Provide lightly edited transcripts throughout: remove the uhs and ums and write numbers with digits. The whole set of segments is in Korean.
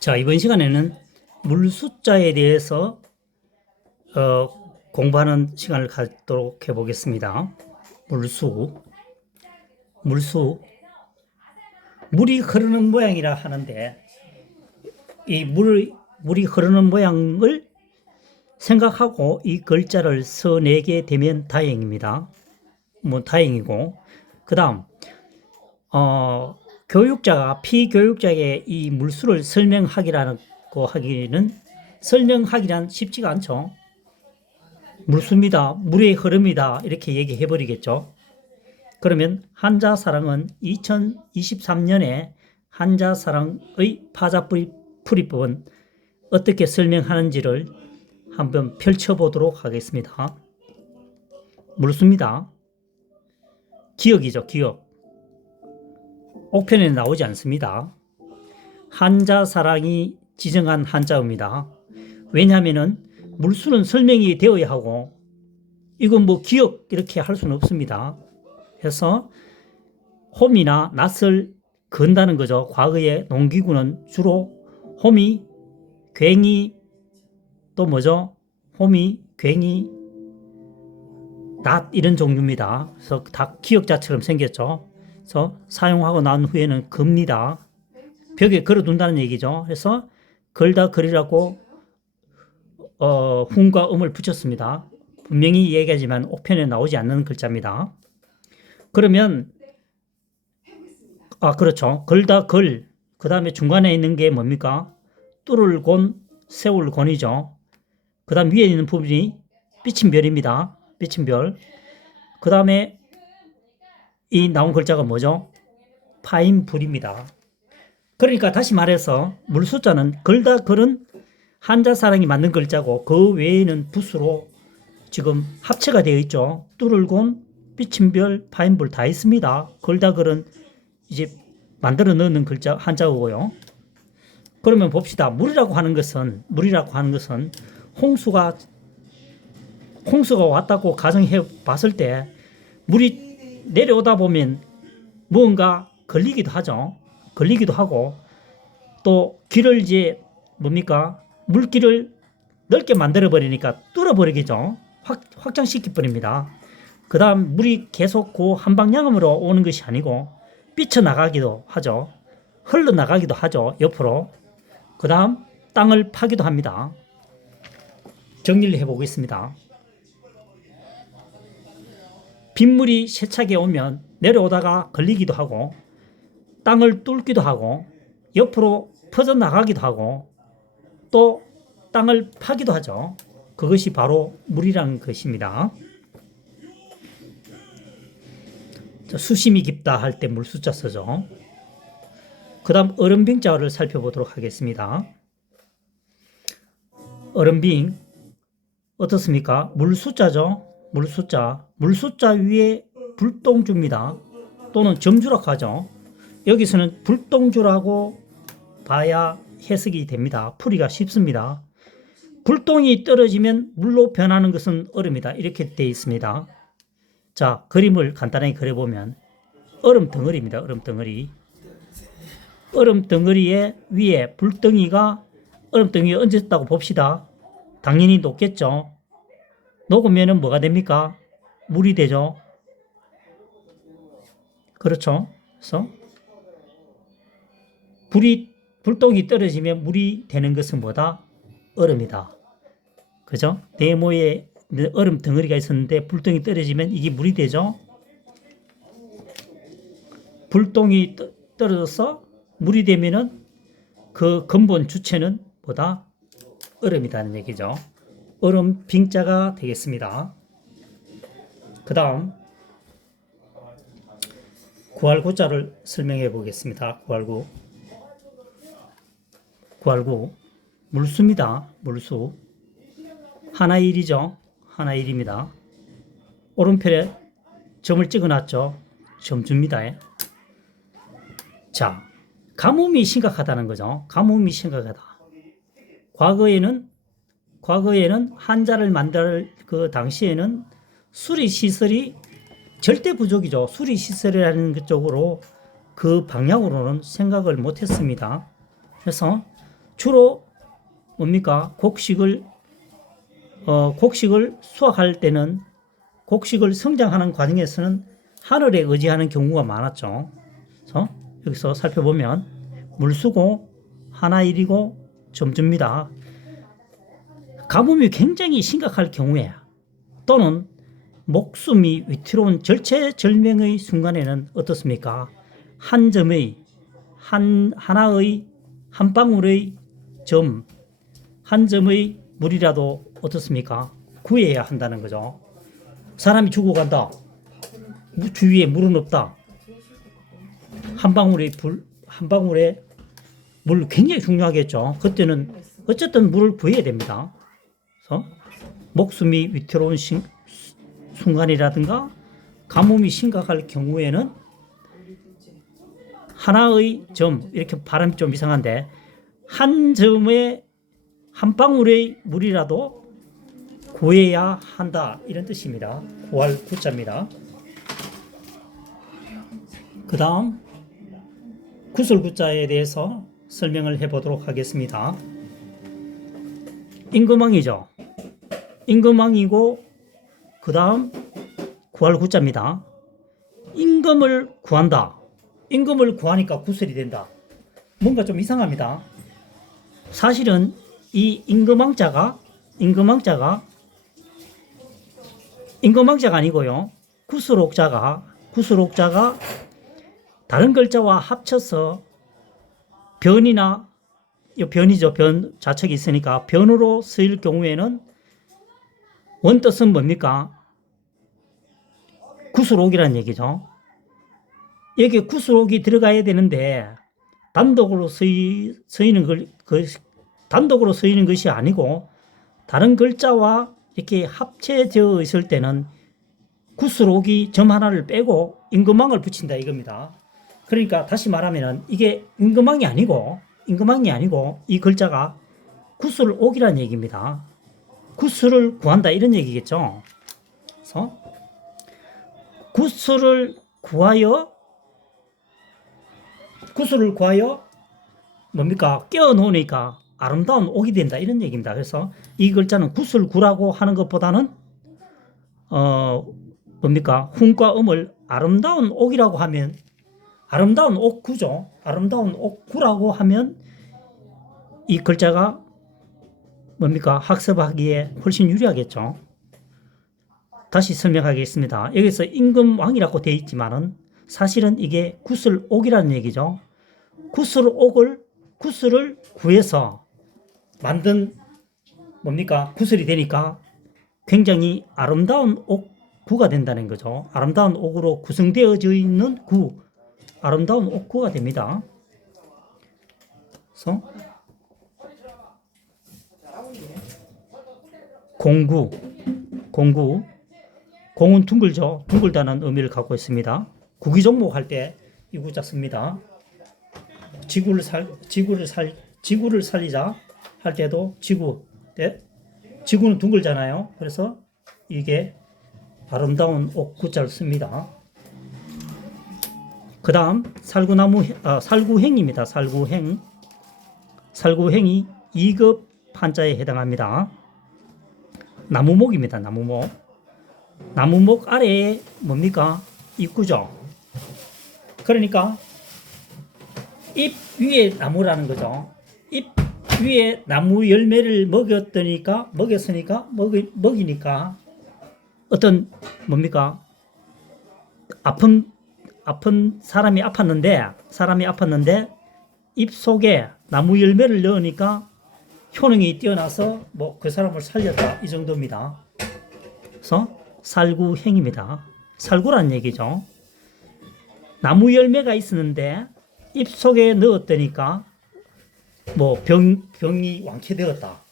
자, 이번 시간에는 물 숫자에 대해서 공부하는 시간을 갖도록 해보겠습니다. 물수, 물수, 물이 흐르는 모양이라 하는데 이 물이 흐르는 모양을 생각하고 이 글자를 써내게 되면 다행입니다. 뭐 다행이고, 그 다음 교육자가 피교육자에게 이 물수를 설명하기라고 하기는 설명하기란 쉽지가 않죠. 물수입니다. 물의 흐름이다. 이렇게 얘기해 버리겠죠. 그러면 한자사랑은 2023년에 한자사랑의 파자풀이법은 어떻게 설명하는지를 한번 펼쳐보도록 하겠습니다. 물수입니다. 기억이죠, 기억. 옥편에 나오지 않습니다. 한자사랑이 지정한 한자어입니다. 왜냐하면 물수는 설명이 되어야 하고 이건 뭐 기억 이렇게 할 수는 없습니다. 해서 홈이나 낯을 건다는 거죠. 과거의 농기구는 주로 홈이, 괭이, 또 뭐죠? 홈이, 괭이, 낫 이런 종류입니다. 그래서 다 기억자처럼 생겼죠. 그래서 사용하고 난 후에는 겁니다. 벽에 걸어둔다는 얘기죠. 그래서 걸다 걸이라고 훈과 음을 붙였습니다. 분명히 얘기하지만 옥편에 나오지 않는 글자입니다. 그러면 그렇죠. 걸다 걸. 그 다음에 중간에 있는 게 뭡니까? 뚫을 곤, 세울 곤이죠. 그 다음 위에 있는 부분이 삐침별입니다. 삐침별. 그 다음에 이 나온 글자가 뭐죠? 파인불입니다. 그러니까 다시 말해서 물숫자는 걸다 걸은 한자사랑이 맞는 글자고 그 외에는 붓으로 지금 합체가 되어 있죠. 뚫을곤, 삐침별, 파인불 다 있습니다. 걸다 걸은 이제 만들어 넣는 글자 한자어고요. 그러면 봅시다. 물이라고 하는 것은 홍수가 왔다고 가정해 봤을 때 물이 내려오다 보면 무언가 걸리기도 하죠. 걸리기도 하고 또 길을 이제 뭡니까? 물길을 넓게 만들어 버리니까 뚫어 버리겠죠. 확장시켜 버립니다. 그 다음 물이 계속 그 한 방향으로 오는 것이 아니고 삐쳐나가기도 하죠. 흘러나가기도 하죠. 옆으로. 그 다음 땅을 파기도 합니다. 정리를 해보겠습니다. 빗물이 세차게 오면 내려오다가 걸리기도 하고 땅을 뚫기도 하고 옆으로 퍼져나가기도 하고 또 땅을 파기도 하죠. 그것이 바로 물이라는 것입니다. 수심이 깊다 할 때 물수자 쓰죠. 그 다음 얼음빙자를 살펴보도록 하겠습니다. 얼음빙 어떻습니까? 물수자죠. 물수자 위에 불똥주입니다. 또는 점주라고 하죠. 여기서는 불똥주라고 봐야 해석이 됩니다. 풀이가 쉽습니다. 불똥이 떨어지면 물로 변하는 것은 얼음이다. 이렇게 되어 있습니다. 자, 그림을 간단하게 그려보면 얼음 덩어리입니다. 얼음 덩어리. 얼음 덩어리에 위에 불덩이가 얼음 덩이에 얹었다고 봅시다. 당연히 녹겠죠. 녹으면 뭐가 됩니까? 물이 되죠. 그렇죠. 그래서 불똥이 떨어지면 물이 되는 것은 뭐다? 얼음이다. 그죠? 네모에 얼음 덩어리가 있었는데 불똥이 떨어지면 이게 물이 되죠. 불똥이 떨어져서 물이 되면은 그 근본 주체는 뭐다? 얼음이라는 얘기죠. 얼음 빙자가 되겠습니다. 그 다음 구할구자를 설명해 보겠습니다. 구할구 물수입니다. 물수 하나의 일이죠. 하나의 일입니다. 오른편에 점을 찍어놨죠. 점주입니다. 자, 가뭄이 심각하다는 거죠. 가뭄이 심각하다. 과거에는 한자를 만들 그 당시에는 수리시설이 절대 부족이죠. 수리시설이라는 쪽으로 그 방향으로는 생각을 못했습니다. 그래서 주로 뭡니까? 곡식을 수확할 때는 곡식을 성장하는 과정에서는 하늘에 의지하는 경우가 많았죠. 그래서 여기서 살펴보면 물수고 하나일이고 점주입니다. 가뭄이 굉장히 심각할 경우에 또는 목숨이 위태로운 절체절명의 순간에는 어떻습니까? 한 점의 하나의 한 방울의 점, 한 점의 물이라도 어떻습니까? 구해야 한다는 거죠. 사람이 죽어간다. 주위에 물은 없다. 한 방울의 물 굉장히 중요하겠죠. 그때는 어쨌든 물을 구해야 됩니다. 그래서 목숨이 위태로운 순간이라든가 가뭄이 심각할 경우에는 하나의 점, 이렇게 발음이 좀 이상한데 한 점의 한 방울의 물이라도 구해야 한다, 이런 뜻입니다. 구할 구자입니다. 그 다음 구슬 구자에 대해서 설명을 해보도록 하겠습니다. 임금왕이죠. 임금왕이고 그 다음 구할 구자입니다. 임금을 구한다. 임금을 구하니까 구슬이 된다. 뭔가 좀 이상합니다. 사실은 이 임금왕자가 아니고요. 구슬옥자가 다른 글자와 합쳐서 변이죠. 변 자책이 있으니까 변으로 쓰일 경우에는 원뜻은 뭡니까? 구슬옥이라는 얘기죠. 여기에 구슬옥이 들어가야 되는데 단독으로 쓰이는 것이 아니고 다른 글자와 이렇게 합쳐져 있을 때는 구슬옥이 점 하나를 빼고 임금왕을 붙인다 이겁니다. 그러니까 다시 말하면 이게 임금왕이 아니고 이 글자가 구슬옥이라는 얘기입니다. 구슬을 구한다 이런 얘기겠죠. 그래서 구슬을 구하여 뭡니까? 끼워 놓으니까 아름다운 옥이 된다 이런 얘기입니다. 그래서 이 글자는 구슬구라고 하는 것보다는 뭡니까? 훈과 음을 아름다운 옥이라고 하면 아름다운 옥구죠. 아름다운 옥구라고 하면 이 글자가 뭡니까? 학습하기에 훨씬 유리하겠죠. 다시 설명하겠습니다. 여기서 임금왕이라고 되어 있지만은 사실은 이게 구슬옥이라는 얘기죠. 구슬을 구해서 만든 뭡니까? 구슬이 되니까 굉장히 아름다운 옥구가 된다는 거죠. 아름다운 옥으로 구성되어져 있는 아름다운 옥구가 됩니다. 그래서 공은 둥글죠. 둥글다는 의미를 갖고 있습니다. 구기종목 할 때 이 구자 씁니다. 지구를 살리자 할 때도 지구는 둥글잖아요. 그래서 이게 아름다운 옥구자를 씁니다. 그 다음 살구행입니다. 살구행이 2급 한자에 해당합니다. 나무목입니다. 나무목 아래에 뭡니까? 입구죠. 그러니까 잎 위에 나무라는 거죠. 잎 위에 나무 열매를 먹이니까 어떤 뭡니까? 아픈 사람이 아팠는데 입 속에 나무 열매를 넣으니까 효능이 뛰어나서 그 사람을 살렸다 이 정도입니다. 그래서 살구행입니다. 살구라는 얘기죠. 나무 열매가 있었는데 입 속에 넣었더니까 병이 완쾌되었다.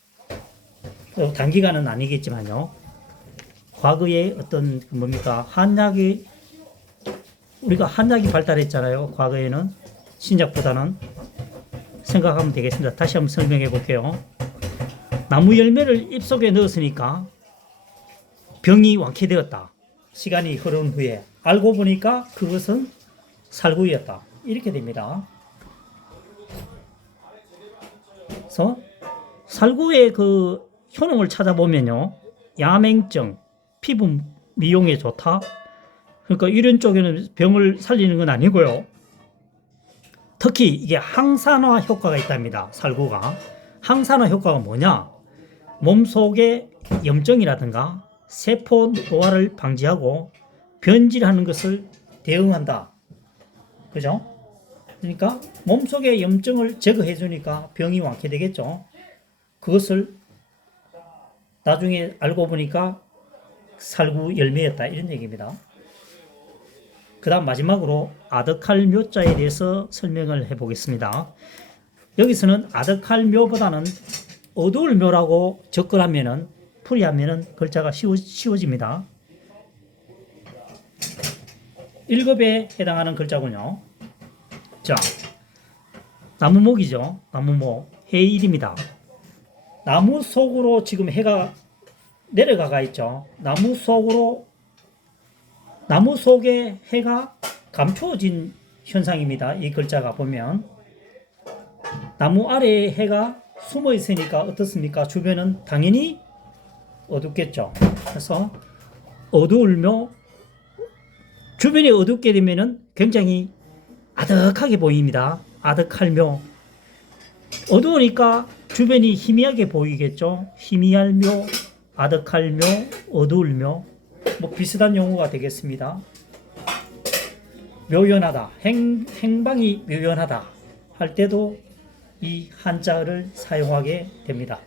단기간은 아니겠지만요. 과거에 어떤 뭡니까? 우리가 한약이 발달했잖아요. 과거에는 신약보다는 생각하면 되겠습니다. 다시 한번 설명해 볼게요. 나무 열매를 입속에 넣었으니까 병이 완쾌되었다. 시간이 흐른 후에 알고 보니까 그것은 살구였다. 이렇게 됩니다. 그래서 살구의 그 효능을 찾아보면요. 야맹증, 피부 미용에 좋다. 그러니까 이런 쪽에는 병을 살리는 건 아니고요. 특히 이게 항산화 효과가 있답니다. 살구가. 항산화 효과가 뭐냐? 몸속의 염증이라든가 세포 노화를 방지하고 변질하는 것을 대응한다. 그죠? 그러니까 몸속의 염증을 제거해 주니까 병이 완쾌되겠죠. 그것을 나중에 알고 보니까 살구 열매였다. 이런 얘기입니다. 그 다음 마지막으로 아드칼묘자에 대해서 설명을 해보겠습니다. 여기서는 아드칼묘보다는 어두울 묘라고 접근하면은 풀이하면은 글자가 쉬워집니다. 1급에 해당하는 글자군요. 자, 나무목이죠. 나무목 해일입니다. 나무 속으로 지금 해가 내려가가 있죠. 나무 속에 해가 감추어진 현상입니다. 이 글자가 보면 나무 아래에 해가 숨어 있으니까 어떻습니까? 주변은 당연히 어둡겠죠. 그래서 어두울며 주변이 어둡게 되면은 굉장히 아득하게 보입니다. 아득할묘. 어두우니까 주변이 희미하게 보이겠죠. 희미할묘, 아득할묘, 어두울묘. 뭐 비슷한 용어가 되겠습니다. 묘연하다, 행방이 묘연하다 할 때도 이 한자를 사용하게 됩니다.